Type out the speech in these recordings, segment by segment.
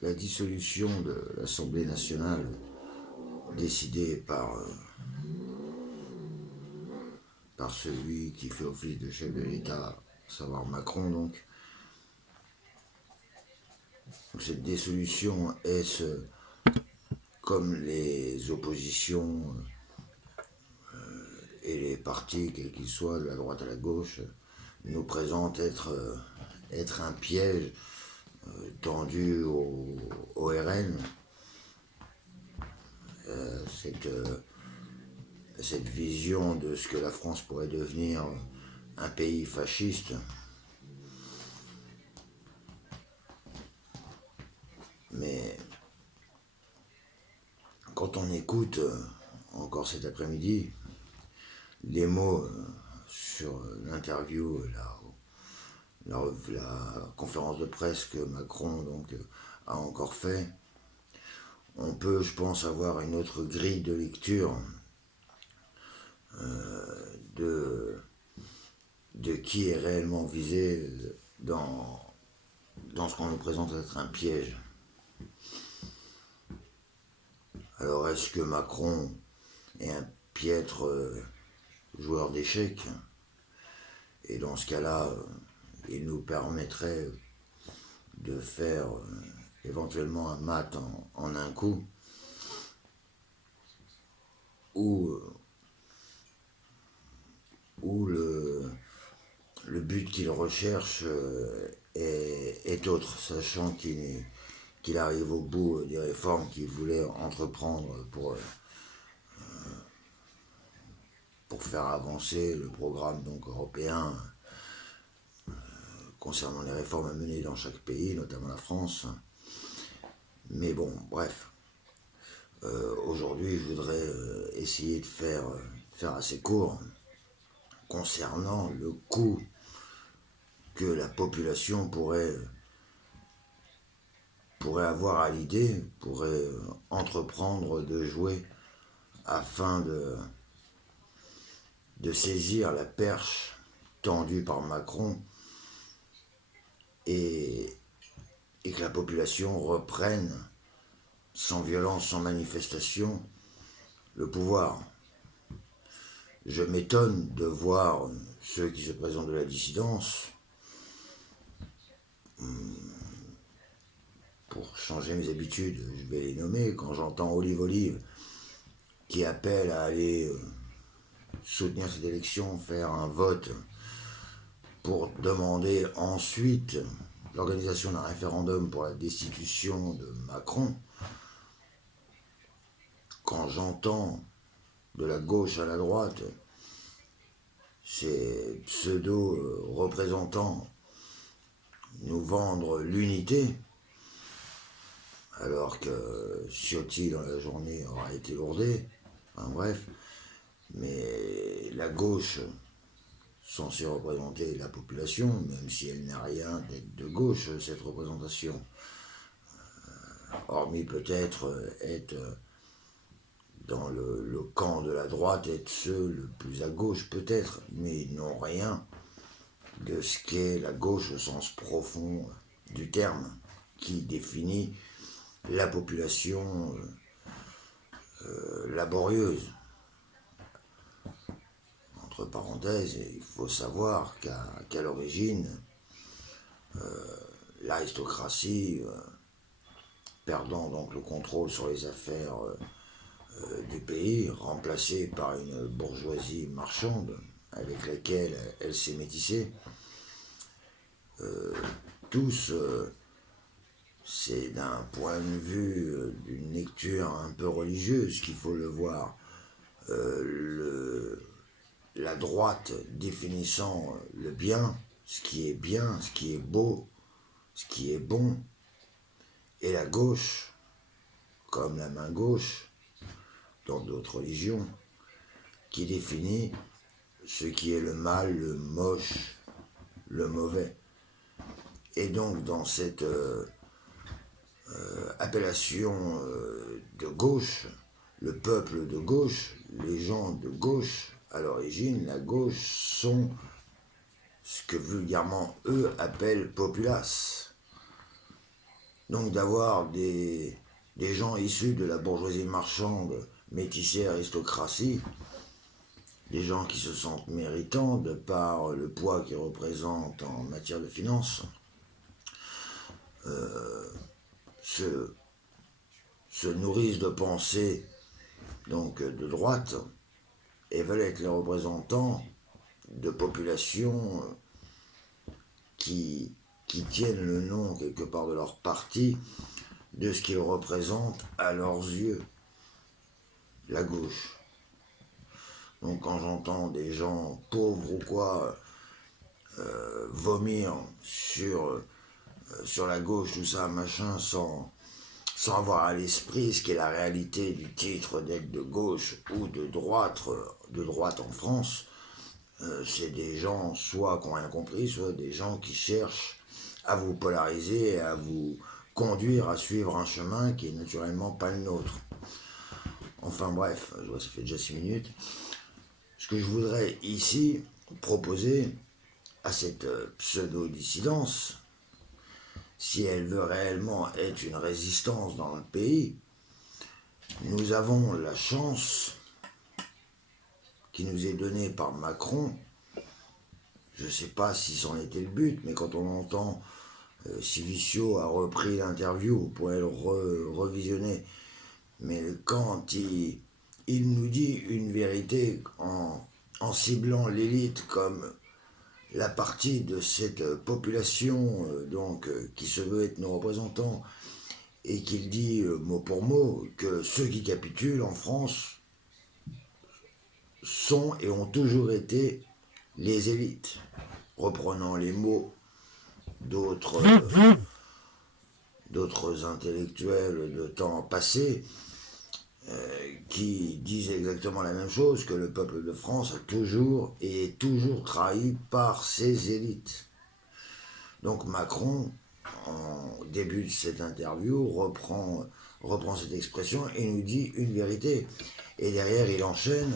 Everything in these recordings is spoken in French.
la dissolution de l'Assemblée nationale décidée par celui qui fait office de chef de l'État, à savoir Macron donc. Cette dissolution, est-ce comme les oppositions et les partis, quels qu'ils soient, de la droite à la gauche, nous présentent être un piège tendu au RN, cette vision de ce que la France pourrait devenir un pays fasciste. Mais quand on écoute, encore cet après-midi, les mots sur l'interview, la conférence de presse que Macron donc, a encore fait, on peut, je pense, avoir une autre grille de lecture de qui est réellement visé dans ce qu'on nous présente être un piège. Alors est-ce que Macron est un piètre joueur d'échecs? Et dans ce cas-là, il nous permettrait de faire éventuellement un mat en un coup, ou le but qu'il recherche est autre, sachant qu'il arrive au bout des réformes qu'il voulait entreprendre pour faire avancer le programme donc européen concernant les réformes à mener dans chaque pays, notamment la France. Mais bon, bref. Aujourd'hui, je voudrais essayer de faire assez court concernant le coût que la population pourrait avoir à l'idée, pourrait entreprendre de jouer afin de saisir la perche tendue par Macron et que la population reprenne sans violence, sans manifestation, le pouvoir. Je m'étonne de voir ceux qui se présentent de la dissidence, pour changer mes habitudes, je vais les nommer, quand j'entends Olive qui appelle à aller soutenir cette élection, faire un vote pour demander ensuite l'organisation d'un référendum pour la destitution de Macron, quand j'entends de la gauche à la droite ces pseudo-représentants nous vendre l'unité, alors que Ciotti dans la journée aura été lourdé, enfin bref, mais la gauche censée représenter la population, même si elle n'a rien d'être de gauche, cette représentation, hormis peut-être être dans le camp de la droite, être ceux le plus à gauche peut-être, mais ils n'ont rien de ce qu'est la gauche au sens profond du terme, qui définit la population laborieuse. Entre parenthèses, il faut savoir qu'à l'origine, l'aristocratie, perdant donc le contrôle sur les affaires du pays, remplacée par une bourgeoisie marchande avec laquelle elle s'est métissée, tous, c'est d'un point de vue d'une lecture un peu religieuse qu'il faut le voir, la droite définissant le bien, ce qui est beau, ce qui est bon, et la gauche, comme la main gauche, dans d'autres religions, qui définit ce qui est le mal, le moche, le mauvais. Et donc dans cette appellation de gauche, le peuple de gauche, les gens de gauche, à l'origine, la gauche sont ce que vulgairement eux appellent populace. Donc d'avoir des gens issus de la bourgeoisie marchande, métissée aristocratie, des gens qui se sentent méritants de par le poids qu'ils représentent en matière de finances, se, se nourrissent de pensées donc de droite et veulent être les représentants de populations qui tiennent le nom quelque part de leur parti, de ce qu'ils représentent à leurs yeux, la gauche. Donc quand j'entends des gens pauvres ou quoi vomir sur la gauche, tout ça, machin, sans avoir à l'esprit ce qu'est la réalité du titre d'être de gauche ou de droite en France, c'est des gens soit qui n'ont rien compris, soit des gens qui cherchent à vous polariser et à vous conduire à suivre un chemin qui est naturellement pas le nôtre. Enfin bref, je vois ça fait déjà 6 minutes. Ce que je voudrais ici proposer à cette pseudo-dissidence, si elle veut réellement être une résistance dans le pays, nous avons la chance qui nous est donnée par Macron. Je ne sais pas si c'en était le but, mais quand on entend Civicio a repris l'interview, vous pourrez le revisionner, mais quand il nous dit une vérité en ciblant l'élite comme la partie de cette population qui se veut être nos représentants, et qu'il dit mot pour mot que ceux qui capitulent en France sont et ont toujours été les élites, reprenant les mots d'autres intellectuels de temps passés qui disent exactement la même chose, que le peuple de France a toujours et est toujours trahi par ses élites. Donc Macron, en début de cette interview, reprend cette expression et nous dit une vérité. Et derrière, il enchaîne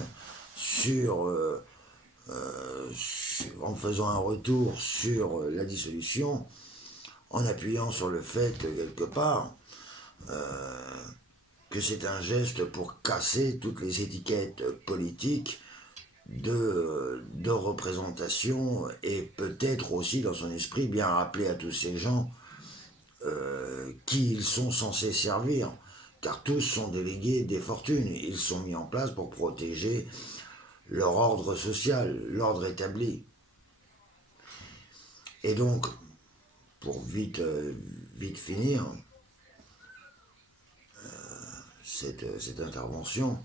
en faisant un retour sur la dissolution, en appuyant sur le fait, quelque part, que c'est un geste pour casser toutes les étiquettes politiques de représentation et peut-être aussi dans son esprit bien rappeler à tous ces gens qui ils sont censés servir, car tous sont délégués des fortunes, ils sont mis en place pour protéger leur ordre social, l'ordre établi. Et donc, pour vite finir cette intervention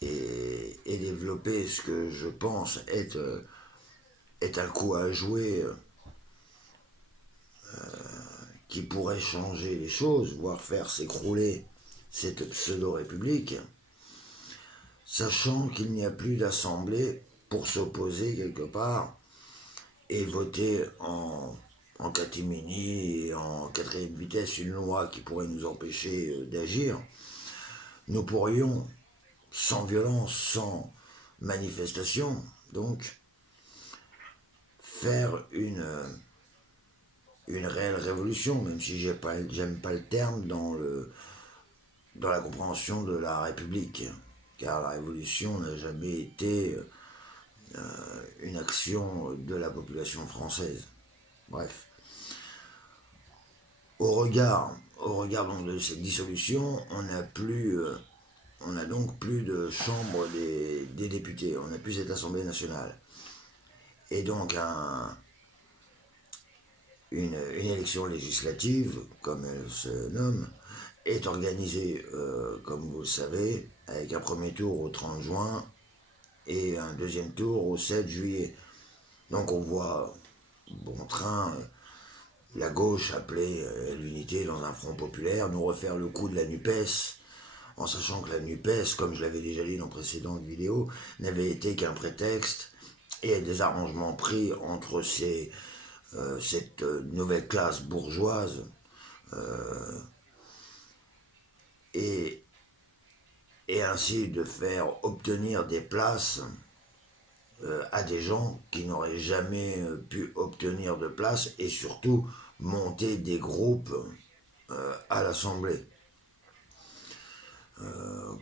et développer ce que je pense est un coup à jouer qui pourrait changer les choses, voire faire s'écrouler cette pseudo-république, sachant qu'il n'y a plus d'assemblée pour s'opposer quelque part et voter en catimini et en quatrième vitesse une loi qui pourrait nous empêcher d'agir, nous pourrions, sans violence, sans manifestation, donc, faire une réelle révolution, même si j'aime pas le terme dans la compréhension de la République, car la révolution n'a jamais été une action de la population française. Bref. Au regard donc de cette dissolution, on n'a donc plus de chambre des députés, on n'a plus cette Assemblée nationale. Et donc une élection législative, comme elle se nomme, est organisée, comme vous le savez, avec un premier tour au 30 juin et un deuxième tour au 7 juillet. Donc on voit bon train la gauche appeler l'unité dans un front populaire, nous refaire le coup de la NUPES, en sachant que la NUPES, comme je l'avais déjà dit dans précédentes vidéos, n'avait été qu'un prétexte et des arrangements pris entre cette nouvelle classe bourgeoise et ainsi de faire obtenir des places à des gens qui n'auraient jamais pu obtenir de place et surtout monter des groupes à l'Assemblée,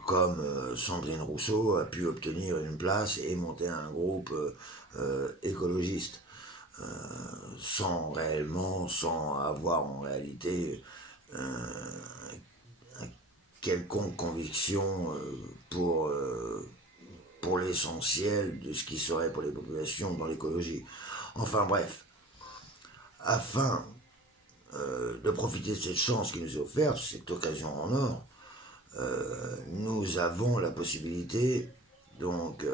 comme Sandrine Rousseau a pu obtenir une place et monter un groupe écologiste, sans avoir en réalité quelconque conviction pour l'essentiel de ce qui serait pour les populations dans l'écologie. Enfin bref, afin de profiter de cette chance qui nous est offerte, cette occasion en or, nous avons la possibilité, donc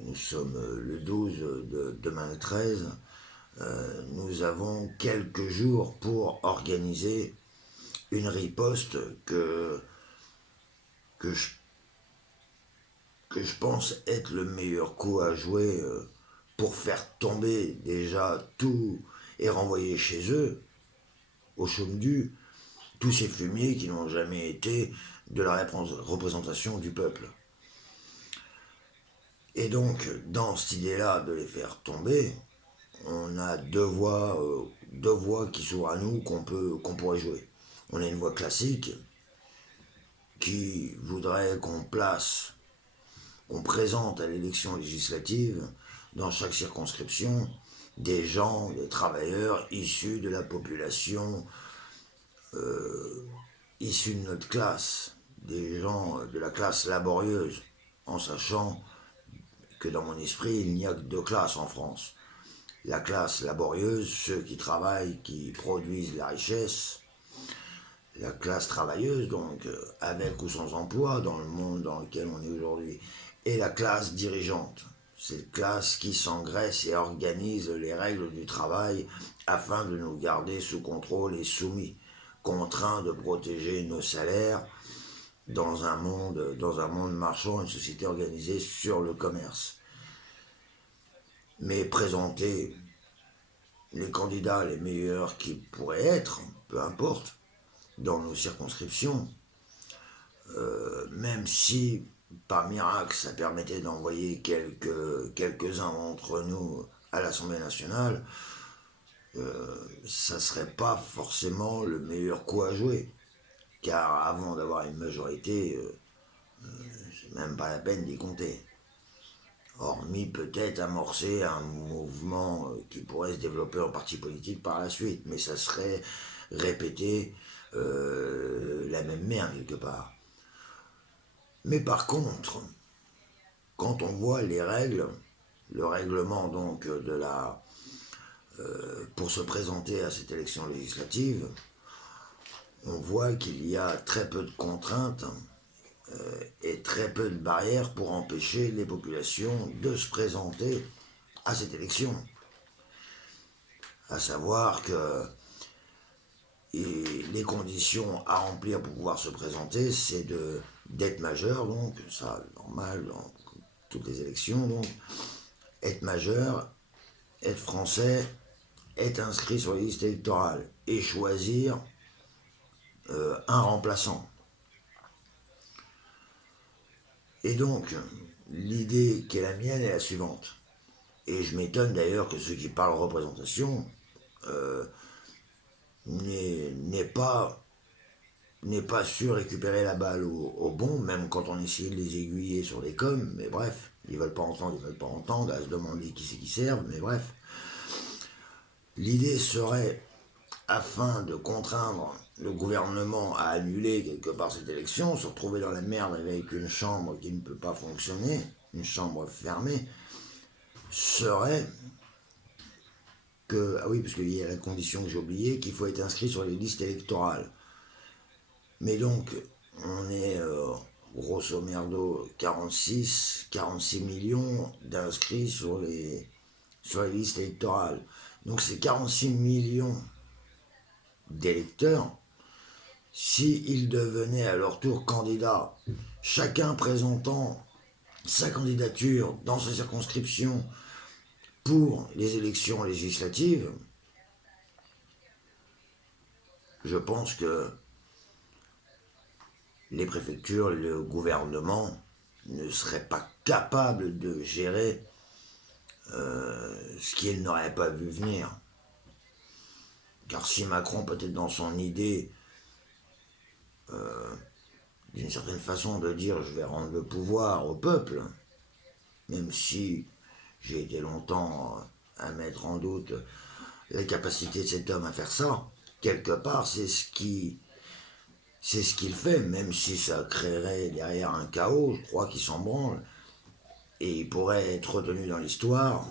nous sommes le 12, demain le 13, nous avons quelques jours pour organiser une riposte que je, que je pense être le meilleur coup à jouer pour faire tomber déjà tout et renvoyer chez eux, au chaume du, tous ces fumiers qui n'ont jamais été de la représentation du peuple. Et donc, dans cette idée-là de les faire tomber, on a deux voix qui s'ouvrent à nous qu'on pourrait jouer. On a une voix classique qui voudrait qu'on présente à l'élection législative, dans chaque circonscription, des gens, des travailleurs issus de la population, issus de notre classe, des gens de la classe laborieuse, en sachant que dans mon esprit, il n'y a que deux classes en France. La classe laborieuse, ceux qui travaillent, qui produisent la richesse, la classe travailleuse, donc avec ou sans emploi dans le monde dans lequel on est aujourd'hui, et la classe dirigeante, cette classe qui s'engraisse et organise les règles du travail afin de nous garder sous contrôle et soumis, contraints de protéger nos salaires dans un monde marchand, une société organisée sur le commerce. Mais présenter les candidats les meilleurs qui pourraient être, peu importe, dans nos circonscriptions, même si par miracle ça permettait d'envoyer quelques-uns d'entre nous à l'Assemblée nationale, ça serait pas forcément le meilleur coup à jouer. Car avant d'avoir une majorité, c'est même pas la peine d'y compter. Hormis peut-être amorcer un mouvement qui pourrait se développer en parti politique par la suite, mais ça serait répéter la même merde quelque part. Mais par contre, quand on voit les règles, le règlement donc pour se présenter à cette élection législative, on voit qu'il y a très peu de contraintes et très peu de barrières pour empêcher les populations de se présenter à cette élection. À savoir que les conditions à remplir pour pouvoir se présenter, c'est d'être majeur, donc ça normal dans toutes les élections, donc être majeur, être français, être inscrit sur les listes électorales et choisir un remplaçant. Et donc, l'idée qui est la mienne est la suivante. Et je m'étonne d'ailleurs que ceux qui parlent représentation n'aient pas su récupérer la balle au bon, même quand on essayait de les aiguiller sur les coms, mais bref, ils veulent pas entendre, à se demander qui c'est qui servent, mais bref. L'idée serait, afin de contraindre le gouvernement à annuler quelque part cette élection, se retrouver dans la merde avec une chambre qui ne peut pas fonctionner, une chambre fermée, serait que, ah oui, parce qu'il y a la condition que j'ai oubliée, qu'il faut être inscrit sur les listes électorales. Mais donc, on est grosso merdo 46 millions d'inscrits sur les listes électorales. Donc ces 46 millions d'électeurs, s'ils devenaient à leur tour candidats, chacun présentant sa candidature dans sa circonscription pour les élections législatives, je pense que les préfectures, le gouvernement ne seraient pas capables de gérer ce qu'ils n'auraient pas vu venir. Car si Macron, peut-être dans son idée, d'une certaine façon de dire je vais rendre le pouvoir au peuple, même si j'ai été longtemps à mettre en doute la capacité de cet homme à faire ça, quelque part c'est ce qu'il fait, même si ça créerait derrière un chaos, je crois qu'il s'en branle, et il pourrait être retenu dans l'histoire,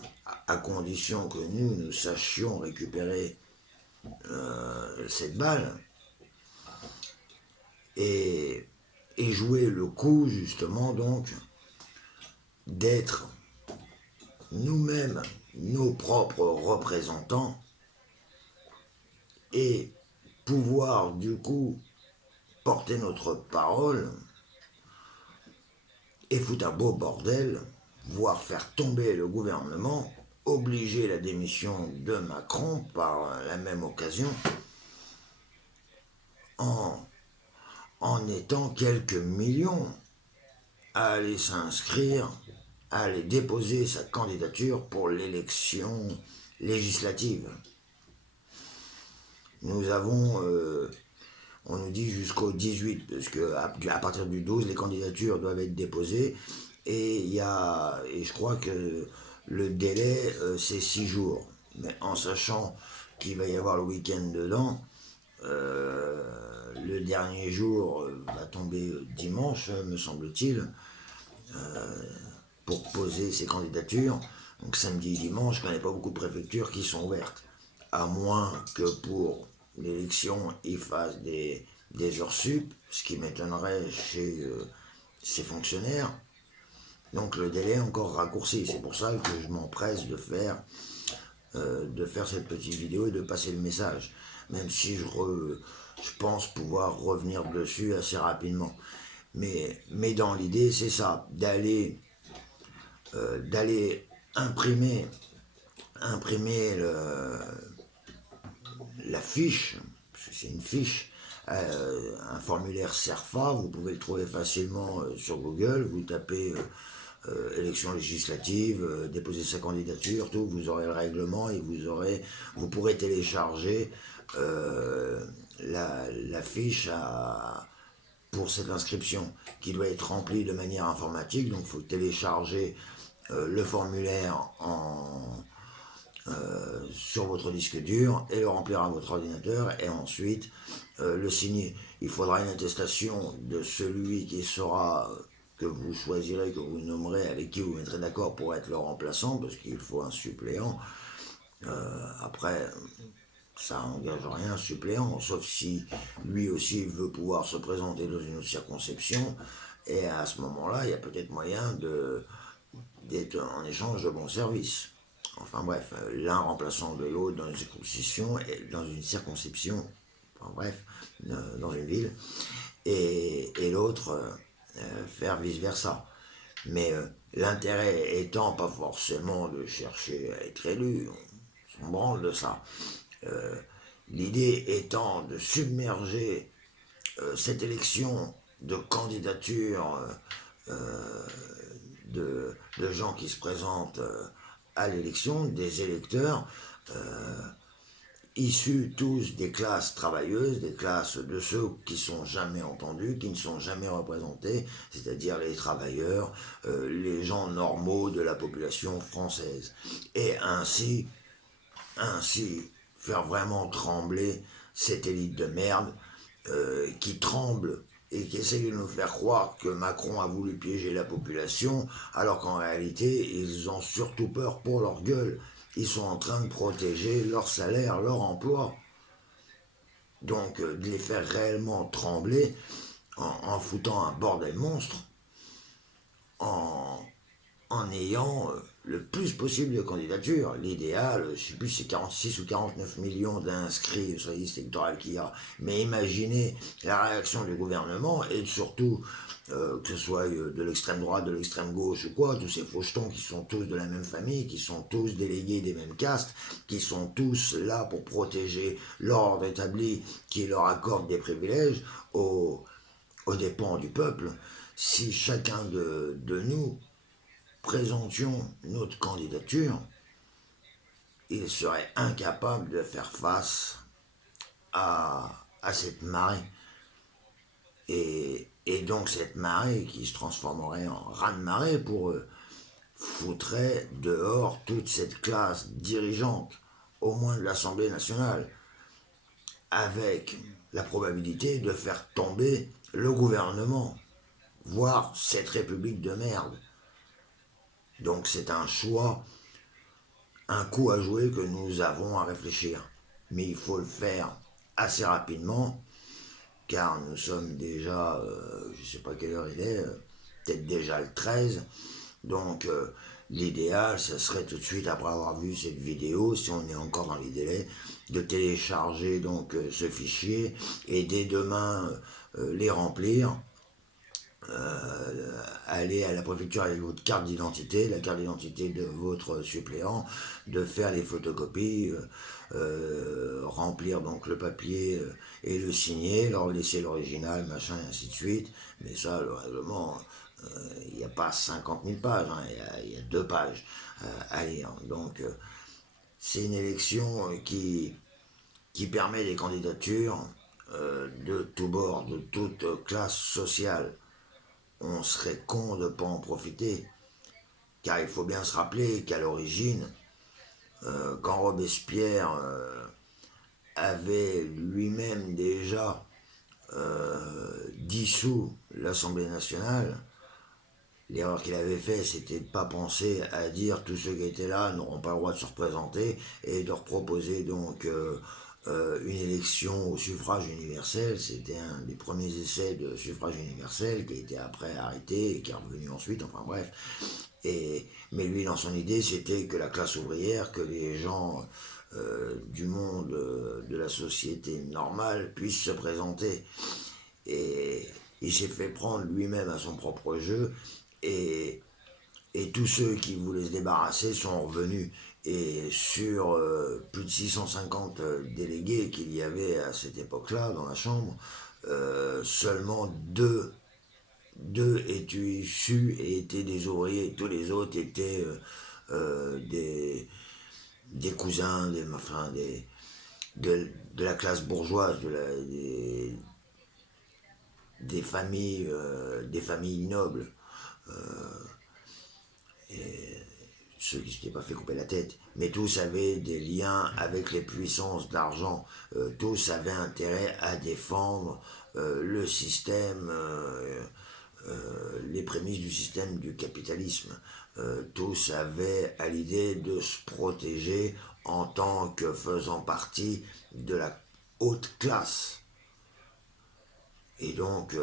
à condition que nous sachions récupérer cette balle, et, et jouer le coup justement donc d'être nous-mêmes nos propres représentants et pouvoir du coup porter notre parole et foutre un beau bordel, voire faire tomber le gouvernement, obliger la démission de Macron par la même occasion, en, en étant quelques millions à aller s'inscrire, à aller déposer sa candidature pour l'élection législative. Nous avons, on nous dit jusqu'au 18, parce qu'à partir du 12, les candidatures doivent être déposées, et je crois que le délai, c'est 6 jours. Mais en sachant qu'il va y avoir le week-end dedans, le dernier jour va tomber dimanche, me semble-t-il, pour poser ses candidatures. Donc samedi et dimanche, je ne connais pas beaucoup de préfectures qui sont ouvertes. À moins que pour l'élection, ils fassent des heures sup, ce qui m'étonnerait chez ces fonctionnaires. Donc le délai est encore raccourci. C'est pour ça que je m'empresse de faire cette petite vidéo et de passer le message. Même si je pense pouvoir revenir dessus assez rapidement. Mais dans l'idée, c'est ça, d'aller imprimer la fiche, parce que c'est une fiche, un formulaire CERFA, vous pouvez le trouver facilement sur Google, vous tapez élection législative, déposer sa candidature, tout, vous aurez le règlement et vous pourrez télécharger la fiche pour cette inscription qui doit être remplie de manière informatique, donc il faut télécharger le formulaire sur votre disque dur et le remplir à votre ordinateur et ensuite le signer. Il faudra une attestation de celui qui sera que vous choisirez, que vous nommerez, avec qui vous mettrez d'accord pour être le remplaçant, parce qu'il faut un suppléant. Après, ça n'engage rien, un suppléant, sauf si lui aussi veut pouvoir se présenter dans une autre circonscription, et à ce moment-là, il y a peut-être moyen d'être en échange de bons services. Enfin bref, l'un remplaçant de l'autre dans une circonscription, enfin bref, dans une ville, et l'autre faire vice-versa. Mais l'intérêt étant pas forcément de chercher à être élu, on s'en branle de ça. L'idée étant de submerger cette élection de candidatures de gens qui se présentent à l'élection, des électeurs issus tous des classes travailleuses, des classes de ceux qui sont jamais entendus, qui ne sont jamais représentés, c'est-à-dire les travailleurs, les gens normaux de la population française. Et ainsi faire vraiment trembler cette élite de merde qui tremble et qui essaie de nous faire croire que Macron a voulu piéger la population, alors qu'en réalité, ils ont surtout peur pour leur gueule. Ils sont en train de protéger leur salaire, leur emploi. Donc, de les faire réellement trembler en foutant un bordel monstre, en ayant le plus possible de candidatures. L'idéal, je ne sais plus si c'est 46 ou 49 millions d'inscrits sur les listes électorales qu'il y a. Mais imaginez la réaction du gouvernement et surtout que ce soit de l'extrême droite, de l'extrême gauche ou quoi, tous ces fauchetons qui sont tous de la même famille, qui sont tous délégués des mêmes castes, qui sont tous là pour protéger l'ordre établi qui leur accorde des privilèges aux dépens du peuple. Si chacun de nous présentions notre candidature, il serait incapable de faire face à cette marée. Et donc cette marée qui se transformerait en raz-de-marée pour eux, foutrait dehors toute cette classe dirigeante, au moins de l'Assemblée nationale, avec la probabilité de faire tomber le gouvernement, voire cette république de merde. Donc c'est un choix, un coup à jouer que nous avons à réfléchir. Mais il faut le faire assez rapidement, car nous sommes déjà, je ne sais pas quelle heure il est, peut-être déjà le 13. Donc l'idéal, ce serait tout de suite après avoir vu cette vidéo, si on est encore dans les délais, de télécharger donc ce fichier et dès demain les remplir. Aller à la préfecture avec votre carte d'identité, la carte d'identité de votre suppléant, de faire les photocopies, remplir donc le papier et le signer, leur laisser l'original, machin, et ainsi de suite. Mais ça, le règlement, il n'y a pas 50 000 pages, hein, il y a 2 pages à lire. Donc, c'est une élection qui permet des candidatures de tous bords, de toute classe sociale. On serait con de ne pas en profiter, car il faut bien se rappeler qu'à l'origine, quand Robespierre avait lui-même déjà dissous l'Assemblée nationale, l'erreur qu'il avait fait, c'était de ne pas penser à dire tous ceux qui étaient là n'auront pas le droit de se représenter et de reproposer donc une élection au suffrage universel. C'était un des premiers essais de suffrage universel qui a été après arrêté et qui est revenu ensuite, enfin bref. Mais lui, dans son idée, c'était que la classe ouvrière, que les gens du monde de la société normale puissent se présenter. Et il s'est fait prendre lui-même à son propre jeu et, et tous ceux qui voulaient se débarrasser sont revenus. Et sur plus de 650 délégués qu'il y avait à cette époque-là dans la Chambre, seulement deux étaient issus et étaient des ouvriers. Tous les autres étaient des cousins, de la classe bourgeoise, des familles nobles. Et ceux qui ne s'étaient pas fait couper la tête, mais tous avaient des liens avec les puissances d'argent, tous avaient intérêt à défendre le système, les prémices du système du capitalisme. Tous avaient à l'idée de se protéger en tant que faisant partie de la haute classe. Et donc,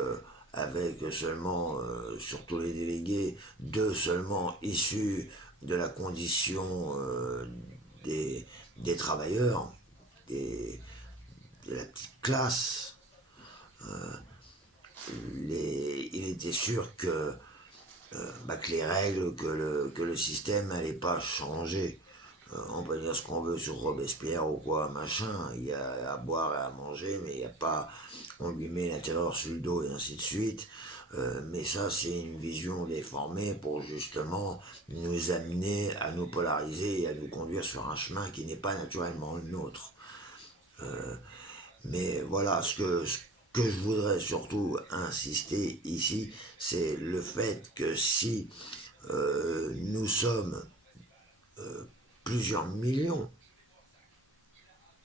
avec seulement, sur tous les délégués, 2 seulement issus de la condition des travailleurs, de la petite classe, il était sûr que les règles, que le système n'allait pas changer. On peut dire ce qu'on veut sur Robespierre ou quoi, machin, il y a à boire et à manger, mais il n'y a pas, on lui met la terreur sur le dos et ainsi de suite. Mais ça, c'est une vision déformée pour justement nous amener à nous polariser et à nous conduire sur un chemin qui n'est pas naturellement le nôtre. Mais voilà, ce que je voudrais surtout insister ici, c'est le fait que si nous sommes plusieurs millions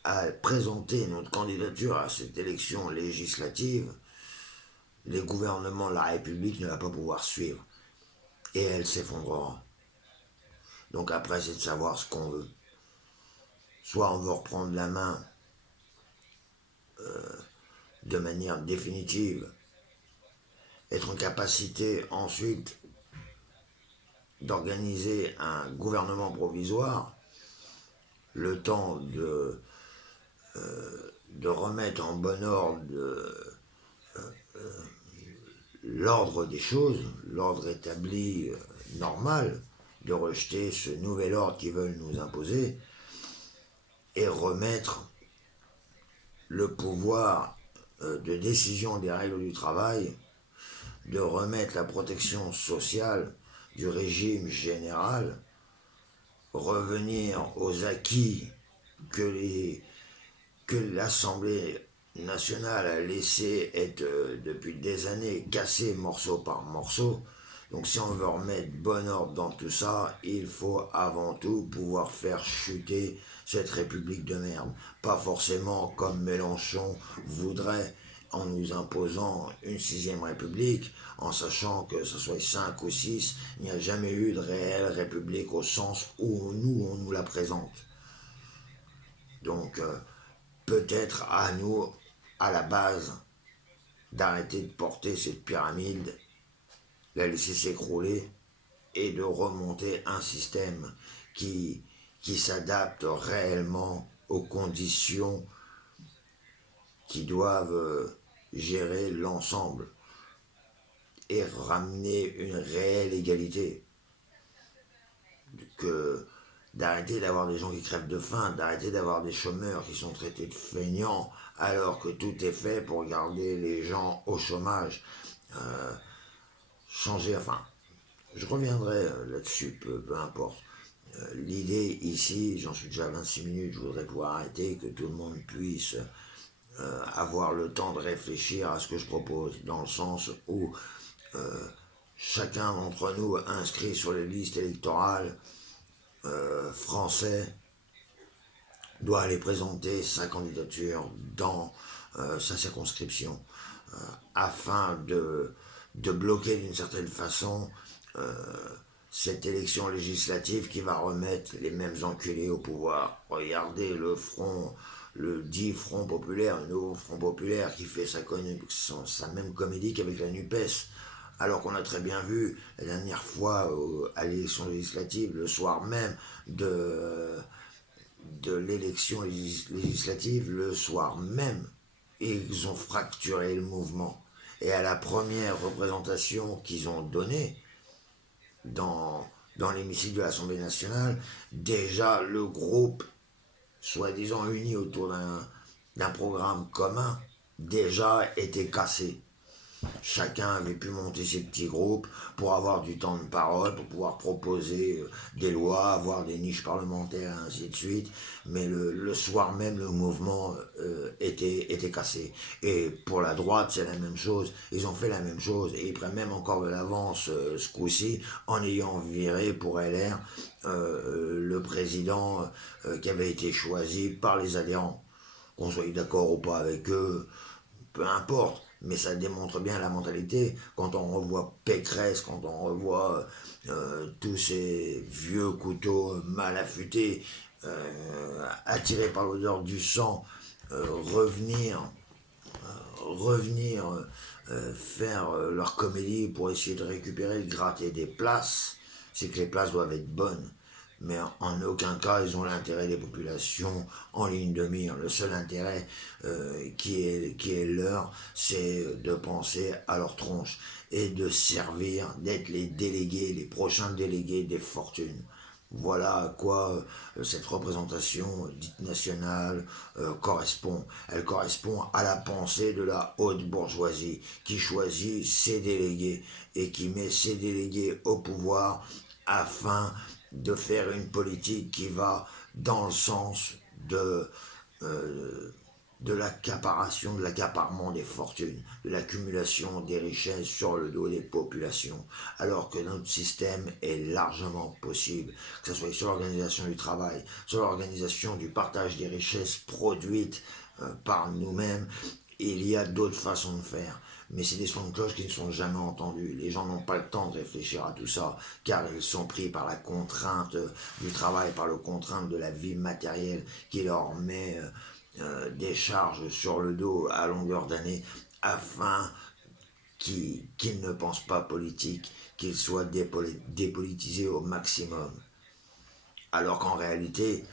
à présenter notre candidature à cette élection législative, les gouvernements de la République ne va pas pouvoir suivre. Et elle s'effondrera. Donc après, c'est de savoir ce qu'on veut. Soit on veut reprendre la main de manière définitive, être en capacité ensuite d'organiser un gouvernement provisoire, le temps de remettre en bon ordre l'ordre des choses, l'ordre établi normal, de rejeter ce nouvel ordre qu'ils veulent nous imposer et remettre le pouvoir de décision des règles du travail, de remettre la protection sociale du régime général, revenir aux acquis que que l'Assemblée nationale a laissé être depuis des années cassée morceau par morceau. Donc si on veut remettre bon ordre dans tout ça, il faut avant tout pouvoir faire chuter cette république de merde. Pas forcément comme Mélenchon voudrait, en nous imposant une sixième république, en sachant que ce soit 5 ou 6, il n'y a jamais eu de réelle république au sens où nous, on nous la présente. Donc peut-être à nous, à la base, d'arrêter de porter cette pyramide, la laisser s'écrouler et de remonter un système qui, qui s'adapte réellement aux conditions qui doivent gérer l'ensemble et ramener une réelle égalité. Que d'arrêter d'avoir des gens qui crèvent de faim, d'arrêter d'avoir des chômeurs qui sont traités de feignants alors que tout est fait pour garder les gens au chômage. Euh, Changer, enfin, je reviendrai là-dessus, peu importe. L'idée ici, j'en suis déjà à 26 minutes, je voudrais pouvoir arrêter, que tout le monde puisse avoir le temps de réfléchir à ce que je propose, dans le sens où chacun d'entre nous inscrit sur les listes électorales français doit aller présenter sa candidature dans sa circonscription afin de bloquer d'une certaine façon cette élection législative qui va remettre les mêmes enculés au pouvoir. Regardez le front, le dit Front Populaire, le nouveau Front Populaire qui fait sa même comédie qu'avec la NUPES. Alors qu'on a très bien vu la dernière fois à l'élection législative, le soir même de l'élection législative, le soir même, ils ont fracturé le mouvement. Et à la première représentation qu'ils ont donnée dans l'hémicycle de l'Assemblée nationale, déjà le groupe, soi-disant uni autour d'un programme commun, déjà était cassé. Chacun avait pu monter ses petits groupes pour avoir du temps de parole, pour pouvoir proposer des lois, avoir des niches parlementaires et ainsi de suite. Mais le soir même, le mouvement était cassé. Et pour la droite, c'est la même chose. Ils ont fait la même chose et ils prennent même encore de l'avance ce coup-ci en ayant viré pour LR le président qui avait été choisi par les adhérents. Qu'on soit d'accord ou pas avec eux, peu importe, mais ça démontre bien la mentalité. Quand on revoit Pécresse, quand on revoit tous ces vieux couteaux mal affûtés, attirés par l'odeur du sang, revenir faire leur comédie pour essayer de récupérer, de gratter des places, c'est que les places doivent être bonnes. Mais en aucun cas ils ont l'intérêt des populations en ligne de mire. Le seul intérêt qui est leur, c'est de penser à leur tronche et de servir, d'être les délégués, les prochains délégués des fortunes. Voilà à quoi cette représentation dite nationale correspond. Elle correspond à la pensée de la haute bourgeoisie qui choisit ses délégués et qui met ses délégués au pouvoir afin de faire une politique qui va dans le sens de l'accaparation, de l'accaparement des fortunes, de l'accumulation des richesses sur le dos des populations, alors que notre système est largement possible, que ce soit sur l'organisation du travail, sur l'organisation du partage des richesses produites par nous-mêmes. Il y a d'autres façons de faire, mais c'est des sons de cloche qui ne sont jamais entendus. Les gens n'ont pas le temps de réfléchir à tout ça, car ils sont pris par la contrainte du travail, par la contrainte de la vie matérielle qui leur met des charges sur le dos à longueur d'année, afin qu'ils ne pensent pas politique, qu'ils soient dépolitisés au maximum. Alors qu'en réalité,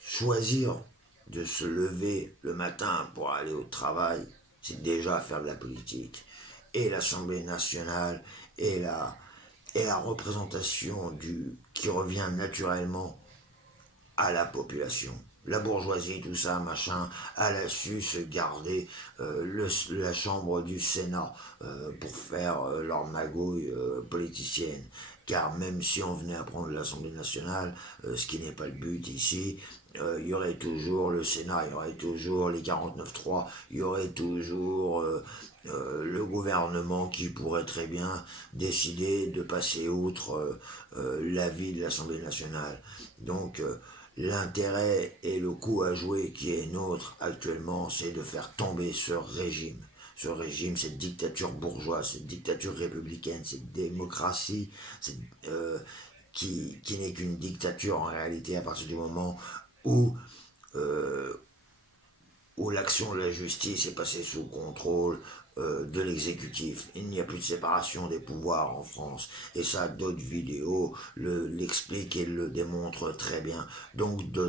choisir de se lever le matin pour aller au travail, c'est déjà faire de la politique. Et l'Assemblée nationale est la représentation qui revient naturellement à la population. La bourgeoisie, tout ça, machin, elle a su se garder la chambre du Sénat pour faire leur magouille politicienne. car même si on venait à prendre l'Assemblée nationale, ce qui n'est pas le but ici, il y aurait toujours le Sénat, il y aurait toujours les 49.3, il y aurait toujours le gouvernement qui pourrait très bien décider de passer outre l'avis de l'Assemblée nationale. Donc l'intérêt et le coup à jouer qui est nôtre actuellement, c'est de faire tomber ce régime, cette dictature bourgeoise, cette dictature républicaine, cette démocratie euh, qui n'est qu'une dictature en réalité à partir du moment où, euh, où l'action de la justice est passée sous contrôle de l'exécutif. Il n'y a plus de séparation des pouvoirs en France. Et ça, d'autres vidéos l'expliquent et le démontrent très bien. Donc, de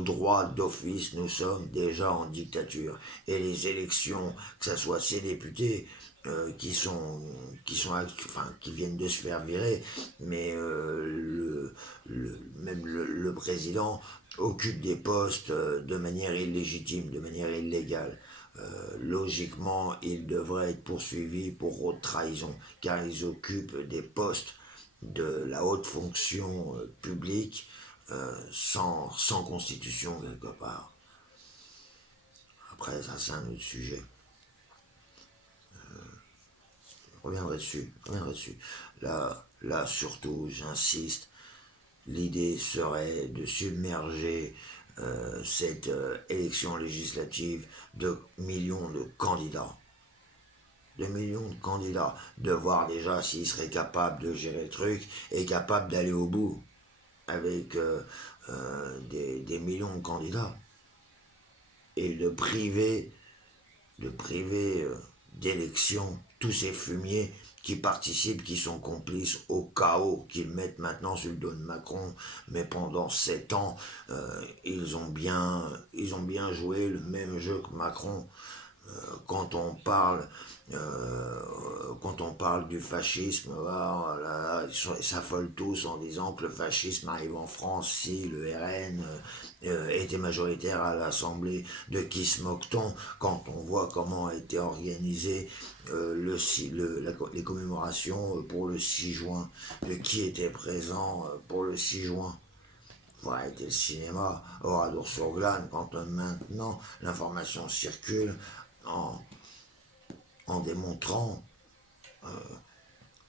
droit d'office, nous sommes déjà en dictature. Et les élections, que ce soit ces députés, qui viennent de se faire virer, mais même le président occupe des postes de manière illégitime, de manière illégale. Logiquement, ils devraient être poursuivis pour haute trahison, car ils occupent des postes de la haute fonction publique sans constitution quelque part. Après, ça c'est un autre sujet. Je reviendrai dessus. Là surtout, j'insiste, l'idée serait de submerger cette élection législative de millions de candidats. De voir déjà s'ils seraient capables de gérer le truc et capables d'aller au bout avec des millions de candidats. Et de priver d'élections tous ces fumiers qui participent, qui sont complices au chaos qu'ils mettent maintenant sur le dos de Macron. Mais pendant 7 ans, ils ont bien joué le même jeu que Macron. Quand on parle du fascisme, voilà, ils s'affolent tous en disant que le fascisme arrive en France si le RN était majoritaire à l'Assemblée. De qui se moque-t-on quand on voit comment a été organisé les commémorations pour le 6 juin, de qui était présent pour le 6 juin? Faut arrêter le cinéma. Oradour-sur-Glane, quand maintenant l'information circule en, en démontrant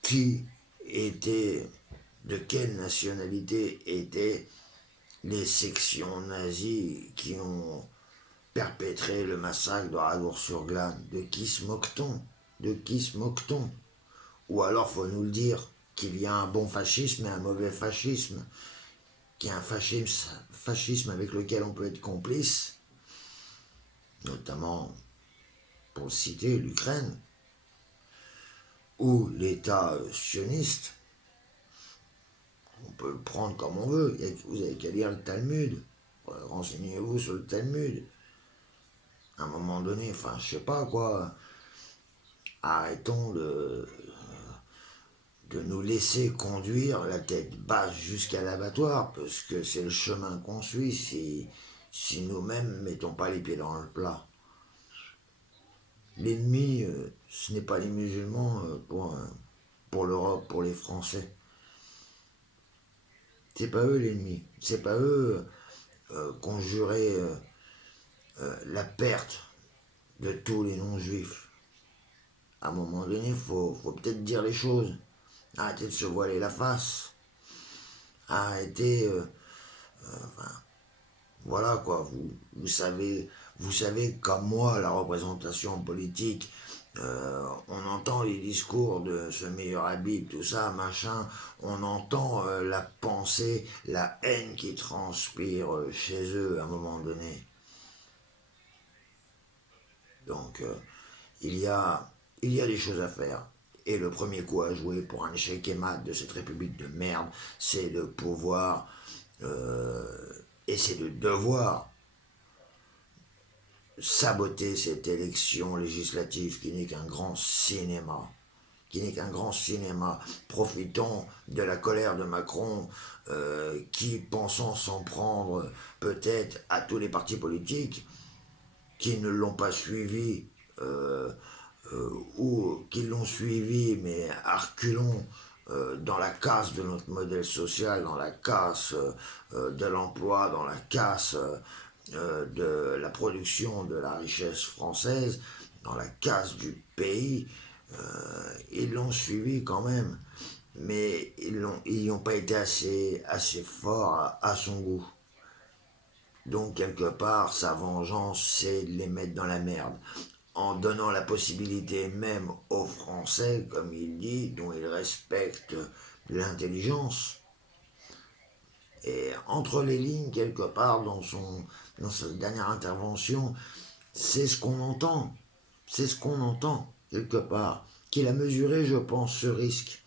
qui était, de quelle nationalité étaient les sections nazies qui ont perpétré le massacre d'Oradour-sur-Glane. De qui se moque-t-on? De qui se moque-t-on? Ou alors faut nous le dire, qu'il y a un bon fascisme et un mauvais fascisme, qu'il y a un fascisme avec lequel on peut être complice, notamment, pour citer, l'Ukraine, ou l'État sioniste. On peut le prendre comme on veut. Vous avez qu'à lire le Talmud. Renseignez-vous sur le Talmud. À un moment donné, enfin, je sais pas quoi. Arrêtons de nous laisser conduire la tête basse jusqu'à l'abattoir, parce que c'est le chemin qu'on suit si nous-mêmes mettons pas les pieds dans le plat. L'ennemi, ce n'est pas les musulmans pour l'Europe, pour les Français. C'est pas eux l'ennemi. C'est pas eux qu'on jurait la perte de tous les non-juifs. À un moment donné, faut peut-être dire les choses. Arrêtez de se voiler la face. Arrêtez. Enfin, voilà quoi. Vous savez comme moi, la représentation politique. On entend les discours de ce meilleur habit, tout ça, machin. On entend la pensée, la haine qui transpire chez eux à un moment donné. Donc, il y a des choses à faire. Et le premier coup à jouer pour un échec et mat de cette république de merde, c'est de pouvoir, et c'est de devoir saboter cette élection législative qui n'est qu'un grand cinéma. Profitons de la colère de Macron qui, pensant s'en prendre peut-être à tous les partis politiques qui ne l'ont pas suivi ou qui l'ont suivi mais à reculons dans la casse de notre modèle social, dans la casse de l'emploi, dans la casse de la production de la richesse française, dans la casse du pays, ils l'ont suivi quand même, mais ils n'ont pas été assez forts à son goût. Donc quelque part, sa vengeance, c'est de les mettre dans la merde, en donnant la possibilité même aux Français, comme il dit, dont il respecte l'intelligence. Et entre les lignes, quelque part, dans sa dernière intervention, c'est ce qu'on entend. C'est ce qu'on entend, quelque part. Qu'il a mesuré, je pense, ce risque.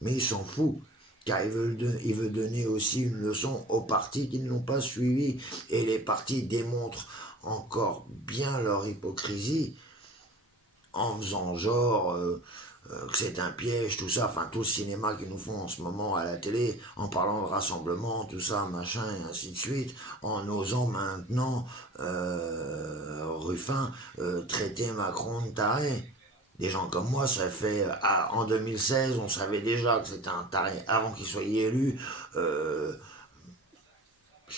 Mais il s'en fout, car il veut donner aussi une leçon aux partis qui ne l'ont pas suivi. Et les partis démontrent encore bien leur hypocrisie en faisant genre que c'est un piège, tout ça, enfin tout le cinéma qu'ils nous font en ce moment à la télé, en parlant de rassemblement, tout ça, machin, et ainsi de suite, en osant maintenant, Ruffin, traiter Macron de taré. Des gens comme moi, ça fait, en 2016, on savait déjà que c'était un taré avant qu'il soit élu. Je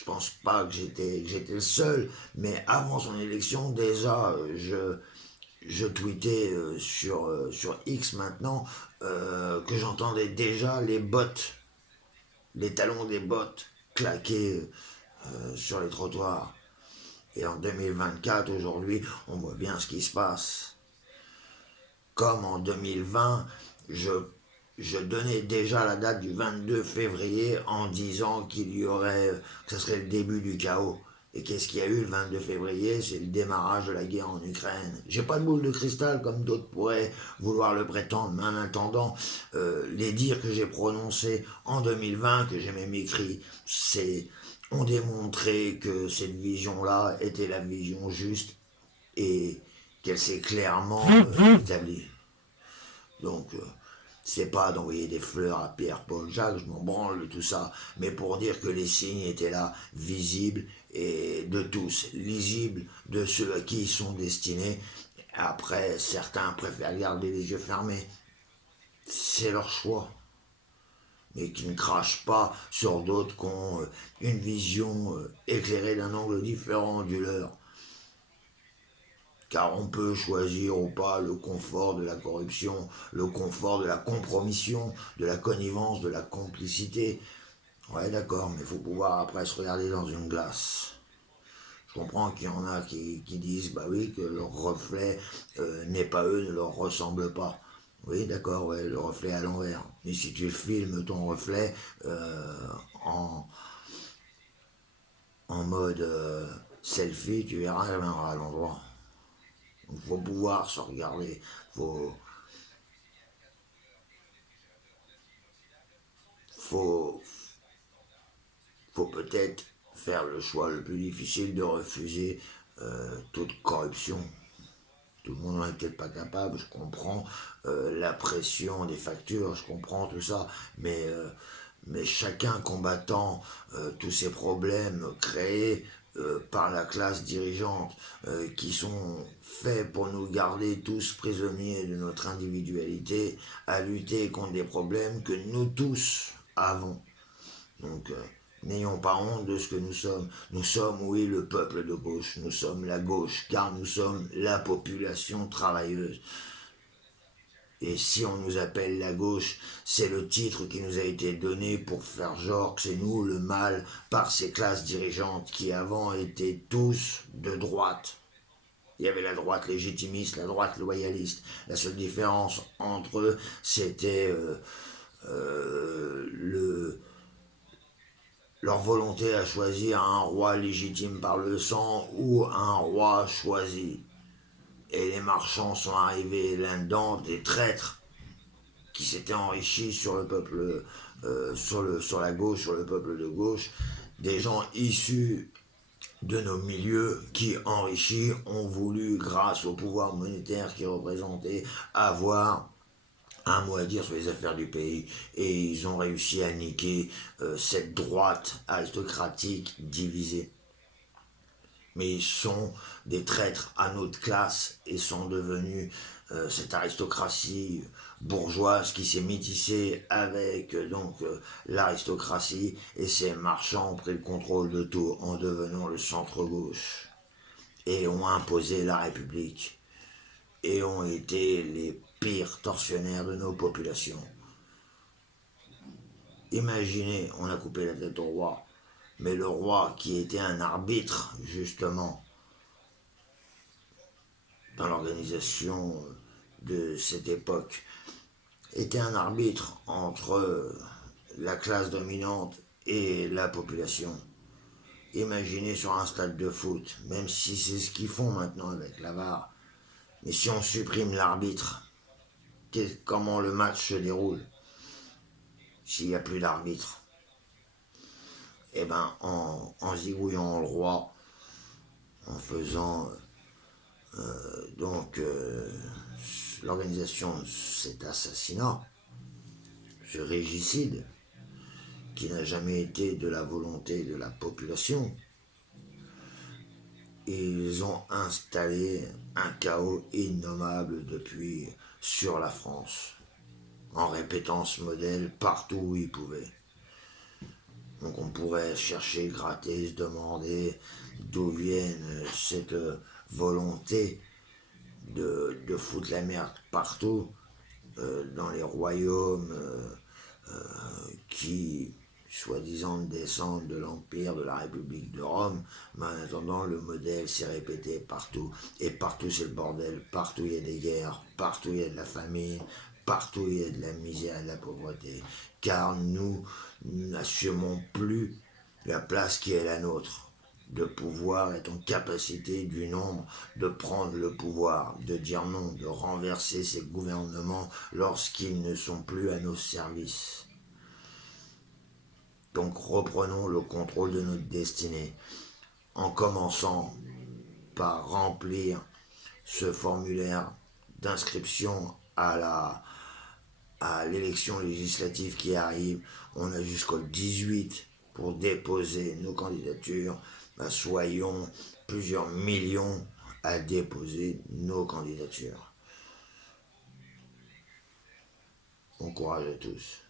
pense pas que j'étais le seul, mais avant son élection, déjà, je tweetais sur X maintenant que j'entendais déjà les bottes, les talons des bottes claquer sur les trottoirs. Et en 2024, aujourd'hui, on voit bien ce qui se passe. Comme en 2020, je donnais déjà la date du 22 février en disant que ce serait le début du chaos. Et qu'est-ce qu'il y a eu le 22 février? C'est le démarrage de la guerre en Ukraine. J'ai pas de boule de cristal comme d'autres pourraient vouloir le prétendre, mais en attendant, les dires que j'ai prononcés en 2020, que j'ai même écrit, ont démontré que cette vision-là était la vision juste et qu'elle s'est clairement établie. Donc, c'est pas d'envoyer des fleurs à Pierre, Paul, Jacques, je m'en branle de tout ça, mais pour dire que les signes étaient là, visibles, et de tous, lisibles, de ceux à qui ils sont destinés. Après, certains préfèrent garder les yeux fermés. C'est leur choix. Mais qui ne crachent pas sur d'autres qui ont une vision éclairée d'un angle différent du leur. Car on peut choisir ou pas le confort de la corruption, le confort de la compromission, de la connivence, de la complicité. Ouais, d'accord, mais il faut pouvoir après se regarder dans une glace. Je comprends qu'il y en a qui disent, bah oui, que leur reflet n'est pas eux, ne leur ressemble pas. Oui, d'accord, ouais, le reflet à l'envers. Mais si tu filmes ton reflet en, en mode selfie, tu verras, elle viendra à l'endroit. Il faut pouvoir se regarder. Faut, faut, faut peut-être faire le choix le plus difficile de refuser toute corruption. Tout le monde n'en est peut-être pas capable, je comprends la pression des factures, je comprends tout ça, mais chacun combattant tous ces problèmes créés par la classe dirigeante qui sont faits pour nous garder tous prisonniers de notre individualité, à lutter contre des problèmes que nous tous avons. Donc, n'ayons pas honte de ce que nous sommes. Nous sommes, oui, le peuple de gauche. Nous sommes la gauche, car nous sommes la population travailleuse. Et si on nous appelle la gauche, c'est le titre qui nous a été donné pour faire genre que c'est nous le mal par ces classes dirigeantes qui avant étaient tous de droite. Il y avait la droite légitimiste, la droite loyaliste. La seule différence entre eux, c'était leur volonté à choisir un roi légitime par le sang ou un roi choisi. Et les marchands sont arrivés là-dedans, des traîtres qui s'étaient enrichis sur le peuple, sur la gauche, sur le peuple de gauche, des gens issus de nos milieux qui, enrichis, ont voulu, grâce au pouvoir monétaire qu'ils représentaient, avoir un mot à dire sur les affaires du pays. Et ils ont réussi à niquer cette droite aristocratique divisée. mais ils sont des traîtres à notre classe et sont devenus cette aristocratie bourgeoise qui s'est métissée avec l'aristocratie, et ces marchands ont pris le contrôle de tout en devenant le centre-gauche et ont imposé la République et ont été les pires tortionnaires de nos populations. Imaginez, on a coupé la tête au roi, mais le roi qui était un arbitre justement dans l'organisation de cette époque était un arbitre entre la classe dominante et la population. Imaginez sur un stade de foot, même si c'est ce qu'ils font maintenant avec la VAR, mais si on supprime l'arbitre, comment le match se déroule s'il n'y a plus d'arbitre? Eh ben, en zigouillant le roi, en faisant l'organisation de cet assassinat, ce régicide, qui n'a jamais été de la volonté de la population, ils ont installé un chaos innommable depuis sur la France, en répétant ce modèle partout où ils pouvaient. Donc on pourrait chercher, gratter, se demander d'où viennent cette volonté de foutre la merde partout, dans les royaumes qui, soi-disant, descendent de l'Empire de la République de Rome, mais en attendant, le modèle s'est répété partout. Et partout, c'est le bordel. Partout, il y a des guerres. Partout, il y a de la famine. Partout, il y a de la misère et de la pauvreté. Car nous n'assumons plus la place qui est la nôtre, de pouvoir être en capacité du nombre de prendre le pouvoir, de dire non, de renverser ces gouvernements lorsqu'ils ne sont plus à nos services. Donc reprenons le contrôle de notre destinée en commençant par remplir ce formulaire d'inscription à l'élection législative qui arrive. On a jusqu'au 18 pour déposer nos candidatures. Soyons plusieurs millions à déposer nos candidatures. Bon courage à tous.